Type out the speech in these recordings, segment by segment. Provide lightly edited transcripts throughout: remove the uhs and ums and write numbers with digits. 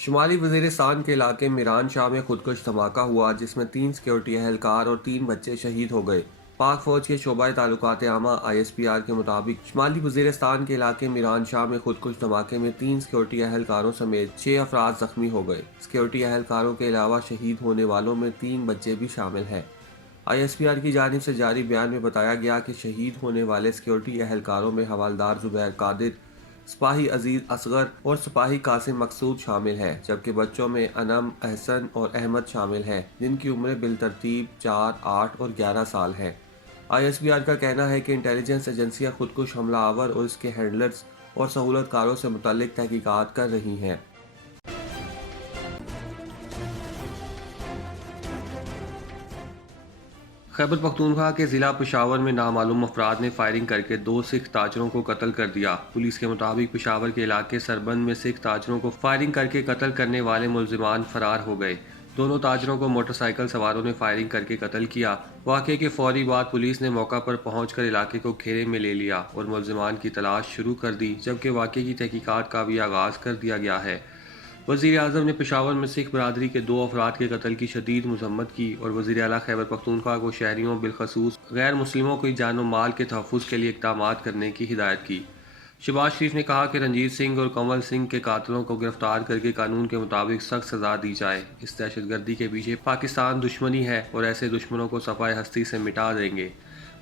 شمالی وزیرستان کے علاقے میران شاہ میں خودکش دھماکہ ہوا جس میں 3 سیکیورٹی اہلکار اور 3 بچے شہید ہو گئے۔ پاک فوج کے شعبہ تعلقات عامہ ISPR کے مطابق شمالی وزیرستان کے علاقے میران شاہ میں خودکش دھماکے میں 3 سیکیورٹی اہلکاروں سمیت 6 افراد زخمی ہو گئے۔ سیکیورٹی اہلکاروں کے علاوہ شہید ہونے والوں میں 3 بچے بھی شامل ہیں۔ ISPR کی جانب سے جاری بیان میں بتایا گیا کہ شہید ہونے والے سیکیورٹی اہلکاروں میں حوالدار زبیر قادر، سپاہی عزیز اصغر اور سپاہی قاسم مقصود شامل ہیں، جبکہ بچوں میں انم، احسن اور احمد شامل ہیں جن کی عمریں بالترتیب 4، 8 اور 11 سال ہیں۔ ISPR کا کہنا ہے کہ انٹیلیجنس ایجنسیاں خودکش حملہ آور اور اس کے ہینڈلرز اور سہولت کاروں سے متعلق تحقیقات کر رہی ہیں۔ خیبر پختونخوا کے ضلع پشاور میں نامعلوم افراد نے فائرنگ کر کے 2 سکھ تاجروں کو قتل کر دیا۔ پولیس کے مطابق پشاور کے علاقے سربند میں سکھ تاجروں کو فائرنگ کر کے قتل کرنے والے ملزمان فرار ہو گئے۔ دونوں تاجروں کو موٹر سائیکل سواروں نے فائرنگ کر کے قتل کیا۔ واقعے کے فوری بعد پولیس نے موقع پر پہنچ کر علاقے کو گھیرے میں لے لیا اور ملزمان کی تلاش شروع کر دی، جبکہ واقعے کی تحقیقات کا بھی آغاز کر دیا گیا ہے۔ وزیر اعظم نے پشاور میں سکھ برادری کے 2 افراد کے قتل کی شدید مذمت کی اور وزیر اعلیٰ خیبر پختونخوا کو شہریوں بالخصوص غیر مسلموں کی جان و مال کے تحفظ کے لیے اقدامات کرنے کی ہدایت کی۔ شہباز شریف نے کہا کہ رنجیت سنگھ اور کنول سنگھ کے قاتلوں کو گرفتار کر کے قانون کے مطابق سخت سزا دی جائے۔ اس دہشت گردی کے پیچھے پاکستان دشمنی ہے اور ایسے دشمنوں کو صفائے ہستی سے مٹا دیں گے۔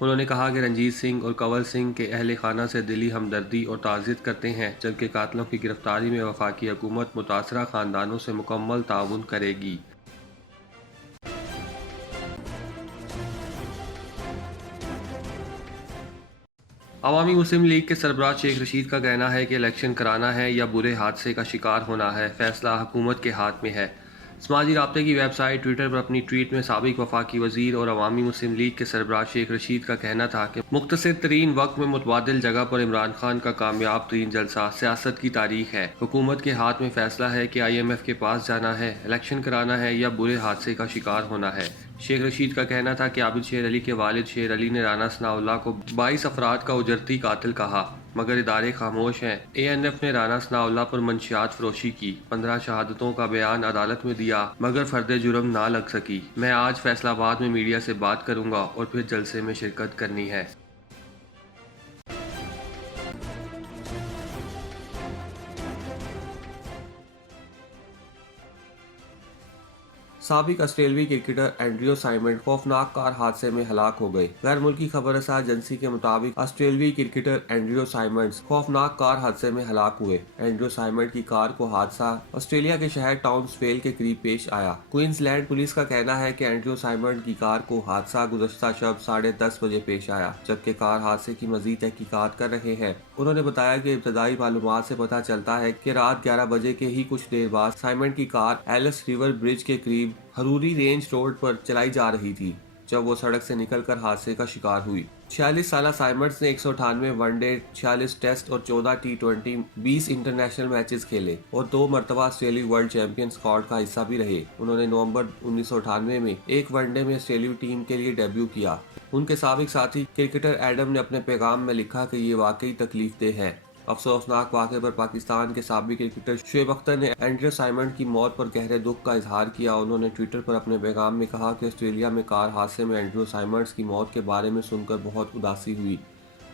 انہوں نے کہا کہ رنجیت سنگھ اور کنول سنگھ کے اہل خانہ سے دلی ہمدردی اور تعزیت کرتے ہیں، جبکہ قاتلوں کی گرفتاری میں وفاقی حکومت متاثرہ خاندانوں سے مکمل تعاون کرے گی۔ عوامی مسلم لیگ کے سربراہ شیخ رشید کا کہنا ہے کہ الیکشن کرانا ہے یا برے حادثے کا شکار ہونا ہے، فیصلہ حکومت کے ہاتھ میں ہے۔ سماجی رابطے کی ویب سائٹ ٹویٹر پر اپنی ٹویٹ میں سابق وفاقی وزیر اور عوامی مسلم لیگ کے سربراہ شیخ رشید کا کہنا تھا کہ مختصر ترین وقت میں متبادل جگہ پر عمران خان کا کامیاب ترین جلسہ سیاست کی تاریخ ہے۔ حکومت کے ہاتھ میں فیصلہ ہے کہ IMF کے پاس جانا ہے، الیکشن کرانا ہے یا برے حادثے کا شکار ہونا ہے۔ شیخ رشید کا کہنا تھا کہ عابد شیر علی کے والد شیر علی نے رانا ثناءاللہ کو 22 افراد کا اجرتی قاتل کہا، مگر ادارے خاموش ہیں۔ ANF نے رانا ثناءاللہ پر منشیات فروشی کی، 15 شہادتوں کا بیان عدالت میں دیا، مگر فرد جرم نہ لگ سکی۔ میں آج فیصل آباد میں میڈیا سے بات کروں گا اور پھر جلسے میں شرکت کرنی ہے۔ سابق آسٹریلوی کرکٹر اینڈریو سائمنڈ خوفناک کار حادثے میں ہلاک ہو گئے۔ غیر ملکی خبر رساں ایجنسی کے مطابق آسٹریلوی کرکٹر اینڈریو سائمنڈ خوفناک کار حادثے میں ہلاک ہوئے۔ اینڈریو سائمنڈ کی کار کو حادثہ آسٹریلیا کے شہر ٹاؤنسویل کے قریب پیش آیا۔ کوئنز لینڈ پولیس کا کہنا ہے کہ اینڈریو سائمنڈ کی کار کو حادثہ گزشتہ شب 10:30 بجے پیش آیا، جبکہ کار حادثے کی مزید تحقیقات کر رہے ہیں۔ انہوں نے بتایا کہ ابتدائی معلومات سے پتہ چلتا ہے کہ رات 11 بجے کے ہی کچھ دیر بعد سائمنڈ کی کار ایلس ریور برج کے قریب ہروری رینج روڈ پر چلائی جا رہی تھی جب وہ سڑک سے نکل کر حادثے کا شکار ہوئی۔ 46 سالہ سائمنڈز نے 198 ون ڈے، 46 ٹیسٹ اور 14 T20 20 انٹرنیشنل میچز کھیلے اور 2 مرتبہ آسٹریلوی ورلڈ چیمپئن اسکواڈ کا حصہ بھی رہے۔ انہوں نے نومبر 1998 میں ایک ون ڈے میں آسٹریلوی ٹیم کے لیے ڈیبیو کیا۔ ان کے سابق ساتھی کرکٹر ایڈم نے اپنے پیغام میں لکھا کہ یہ واقعی تکلیف دہ ہے۔ افسوسناک واقعے پر پاکستان کے سابق کرکٹر شعیب اختر نے اینڈریو سائمنڈ کی موت پر گہرے دکھ کا اظہار کیا۔ انہوں نے ٹویٹر پر اپنے پیغام میں کہا کہ آسٹریلیا میں کار حادثے میں اینڈریو سائمنڈ کی موت کے بارے میں سن کر بہت اداسی ہوئی۔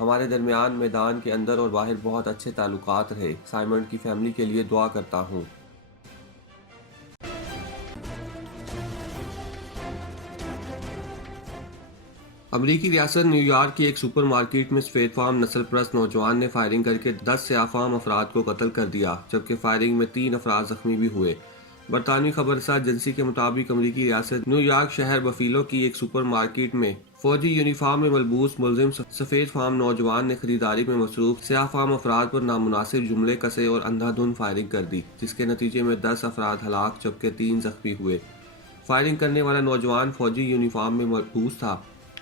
ہمارے درمیان میدان کے اندر اور باہر بہت اچھے تعلقات رہے۔ سائمنڈ کی فیملی کے لیے دعا کرتا ہوں۔ امریکی ریاست نیو یارک کی ایک سپر مارکیٹ میں سفید فام نسل پرست نوجوان نے فائرنگ کر کے 10 سیاہ فام افراد کو قتل کر دیا، جبکہ فائرنگ میں 3 افراد زخمی بھی ہوئے۔ برطانوی خبر رساں ایجنسی کے مطابق امریکی ریاست نیو یارک شہر بفیلو کی ایک سپر مارکیٹ میں فوجی یونیفارم میں ملبوس ملزم سفید فام نوجوان نے خریداری میں مصروف سیاہ فام افراد پر نامناسب جملے کسے اور اندھا دھند فائرنگ کر دی، جس کے نتیجے میں 10 افراد ہلاک جبکہ 3 زخمی ہوئے۔ فائرنگ کرنے والا نوجوان فوجی یونیفارم میں ملبوس تھا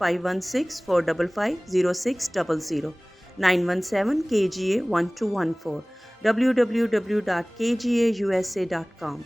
5164550600 917 KGA 1214 www.kgausa.com।